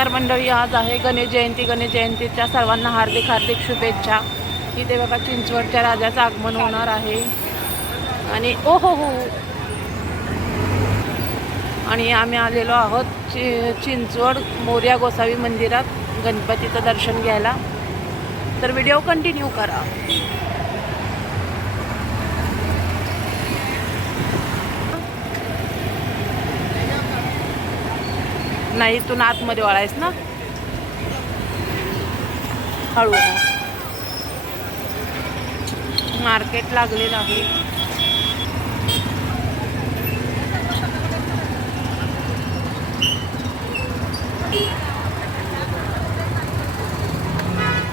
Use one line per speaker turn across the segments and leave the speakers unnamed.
नमस्कार मंडळी आज आहे गणेश जयंती. गणेश जयंतीच्या सर्वांना हार्दिक हार्दिक शुभेच्छा. इथे बघा चिंचवडच्या राजाचं आगमन होणार आहे. आणि ओ हो हो. आणि आम्ही आलेलो आहोत चि चिंचवड मोर्या गोसावी मंदिरात गणपतीचं दर्शन घ्यायला. तर व्हिडिओ कंटिन्यू करा. नाही इथून आतमध्ये वळायस ना? हळू. मार्केट लागले लागली.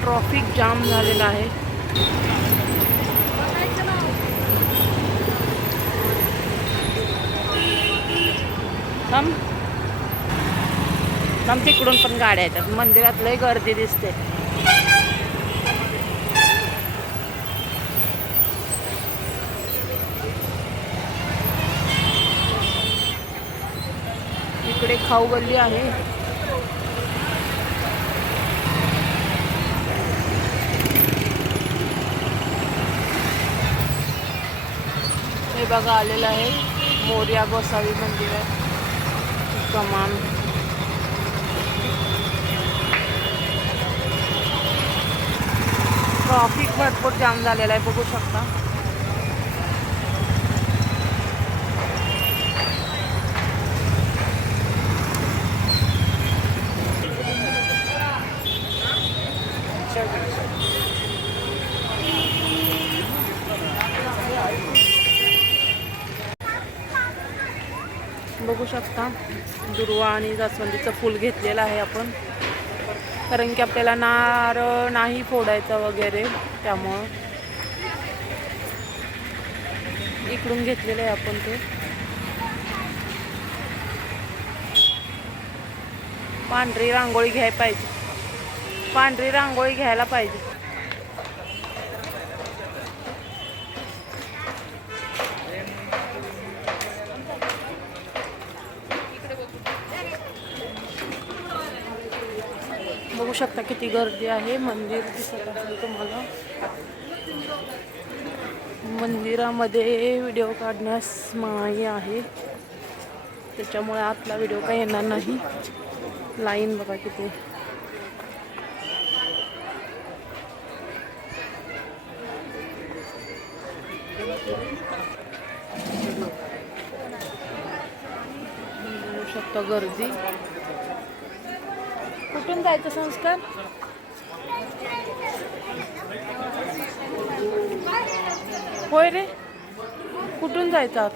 ट्रॉफिक जाम झालेला आहे. थांब. थांब तिकडून पण गाड्या येतात. मंदिरात लय गर्दी दिसते. इकडे खाऊ गल्ली आहे. हे बघा आलेलं आहे मोर्या गोसावी मंदिर आहे कमान ट्रॉफिक भरपूर जाम झालेला आहे बघू शकता. बघू शकता दुर्वा आणि जास्वंदीचं फूल घेतलेलं आहे आपण. कारण की आपल्याला नारळ नाही फोडायचा वगैरे त्यामुळं. इकडून घेतलेलं आहे आपण ते. पांढरी रांगोळी घ्यायला पाहिजे. पांढरी रांगोळी घ्यायला पाहिजे. बघू शकता किती गर्दी आहे. मंदिर दिसत असेल तुम्हाला. मंदिरामध्ये व्हिडिओ काढण्यास मनाई आहे. त्याच्यामुळे आतला व्हिडिओ काही येणार नाही. लाईन बघा किती. बघू शकता गर्दी. कुठून जायचं संस्कार? होय रे. कुठून जायचं आत?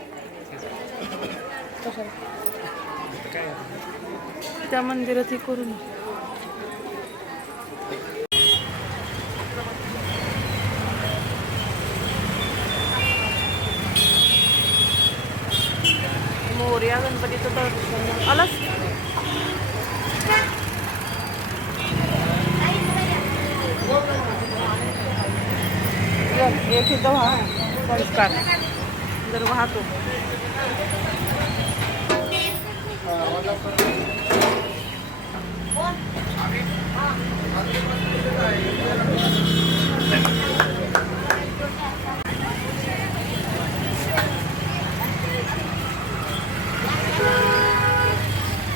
त्या मंदिरात हे करून मोर्या गणपतीचं दर्शन. आलास? संस्कार जर वाहतो.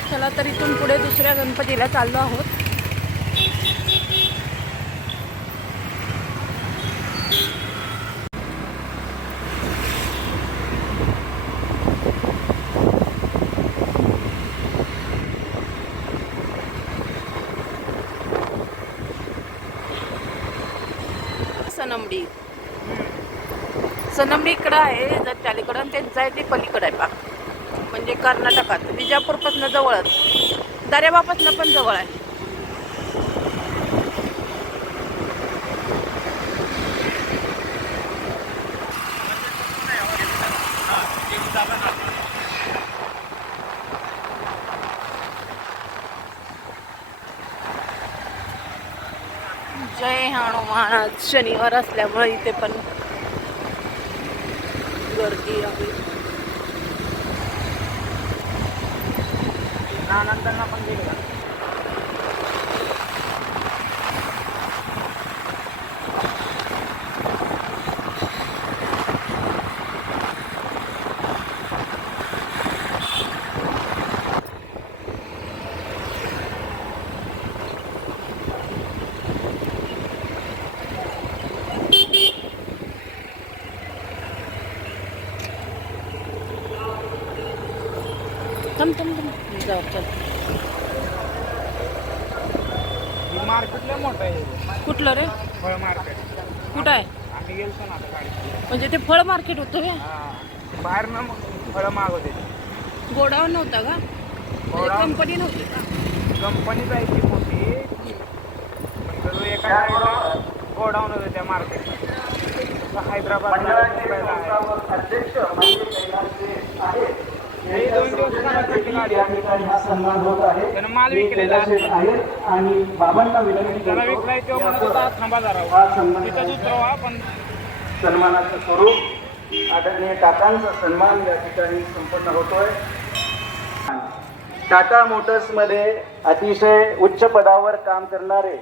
चला तर इथून पुढे दुसऱ्या गणपतीला चाललो आहोत. सनमडी. सनमडी इकडं आहे जर त्यालीकडं आणि त्यांचं आहे ते पलीकडं आहे पा म्हणजे कर्नाटकात विजापूरपासून जवळच. दर्याबापासनं पण जवळ आहे. जय हनुमान आज शनिवार असल्यामुळे इथे पण गर्दी आहे.
आनंदांना पण गेले
थांब थांब थांब. जाऊ चल.
मार्केटला मोठं आहे.
कुठलं रे?
फळ मार्केट.
कुठं आहे?
आम्ही गेलतो ना आता गाडी
म्हणजे ते फळ मार्केट होतं हे.
बाहेर ना मग फळं मागवते.
गोडाऊन नव्हता का? म्हणजे
गोडाऊन?
कंपनी नव्हती का?
कंपनीच आहे ती मोठी. तर एका गोडाऊन होतं त्या मार्केटला हैदराबादला मुंबईला आहे. हे होती आहे.
आणि बाबांना विनंती हा सन्मान सन्मानाचं स्वरूप आदरणीय टाटांचा सन्मान या ठिकाणी संपन्न होतोय. टाटा मोटर्समध्ये अतिशय उच्च पदावर काम करणारे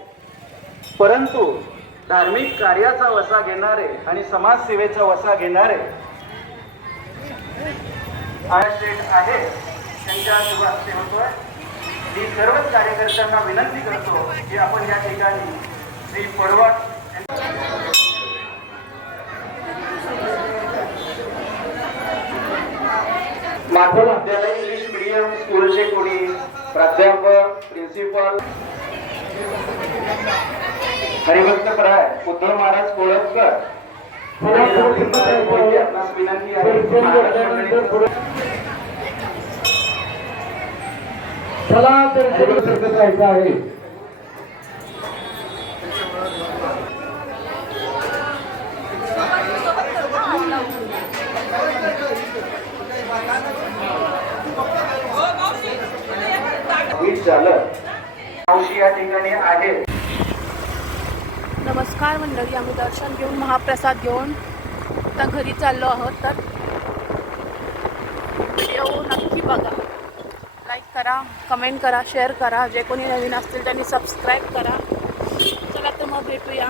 परंतु धार्मिक कार्याचा वसा घेणारे आणि समाजसेवेचा वसा घेणारे शेठ आहे. त्यांच्या शुभ हस्ते होतोय. मी सर्वच कार्यकर्त्यांना विनंती करतो की आपण या ठिकाणी श्री पडवा माधव विद्यालय इंग्लिश मिडियम स्कूलचे कोणी प्राध्यापक प्रिन्सिपल? हरिभक्त प्राय उद्धव महाराज कोळपकर. विनंती आहे
चला तर जायचं आहे
झालं या ठिकाणी आहे.
नमस्कार मंडळी आम्ही दर्शन घेऊन महाप्रसाद घेऊन आता घरी चाललो आहोत. तर व्हिडिओ नक्की बघा. लाईक करा कमेंट करा शेअर करा. जे कोणी नवीन असतील त्यांनी सबस्क्राईब करा. चला तर मग भेटूया.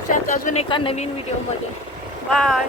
अशाच अजून एका नवीन व्हिडिओमध्ये बाय